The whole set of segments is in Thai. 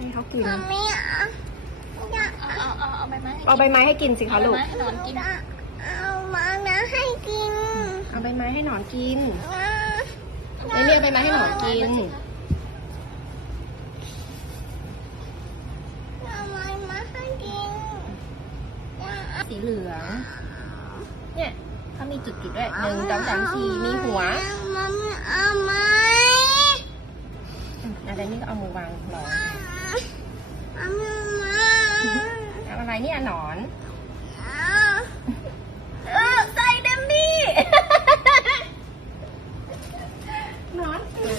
ให้เขากินมาไม่อ่เอาเอาเอาเอาใบไม้เอาใบไม้ให้กินสิคะลูกเอาใบไม้ให้หนอนกิน เอามานะให้กินเอาใบไม้ให้หนอนกินไอ้เนี่ยเอาใบไม้ให้หนอนกินทำไมมาให้กินสีเหลือง เนี่ยเขามีจุดๆด้วยหนึ่งสองสามสี่มีหัวมาไม่เอาไหมอืมอันนี้ก็เอามือวางรอเอาไม่มา เอาอะไรเนี่ยหนอนเอาเออใส่เดมมี่หนอนอึ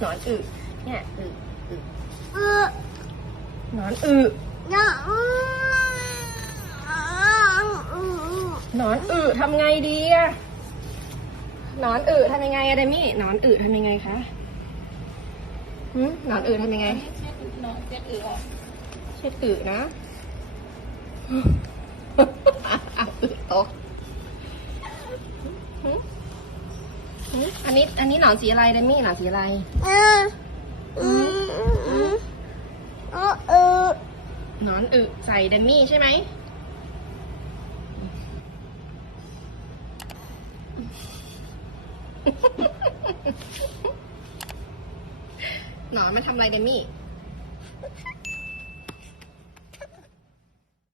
หนอนอึเนี่ยอึอึเออหนอนอึอยากอืมอืมหนอนอึทำไงดีอะหนอนอึทำยังไงอะเดมี่หนอนอึทำยังไงคะหืมหนอนอึทำยังไงเช็ดหนอนเช็ดอือออก เช็ดอึนะเอาอึตกอันนี้ อันนี้หนอนสีอะไรเดมี่หนอนสีอะไรเอออืมอืมเออเออหนอนอึใส่เดมี่ใช่ไหมหนอนมันทำอะไรเดมี่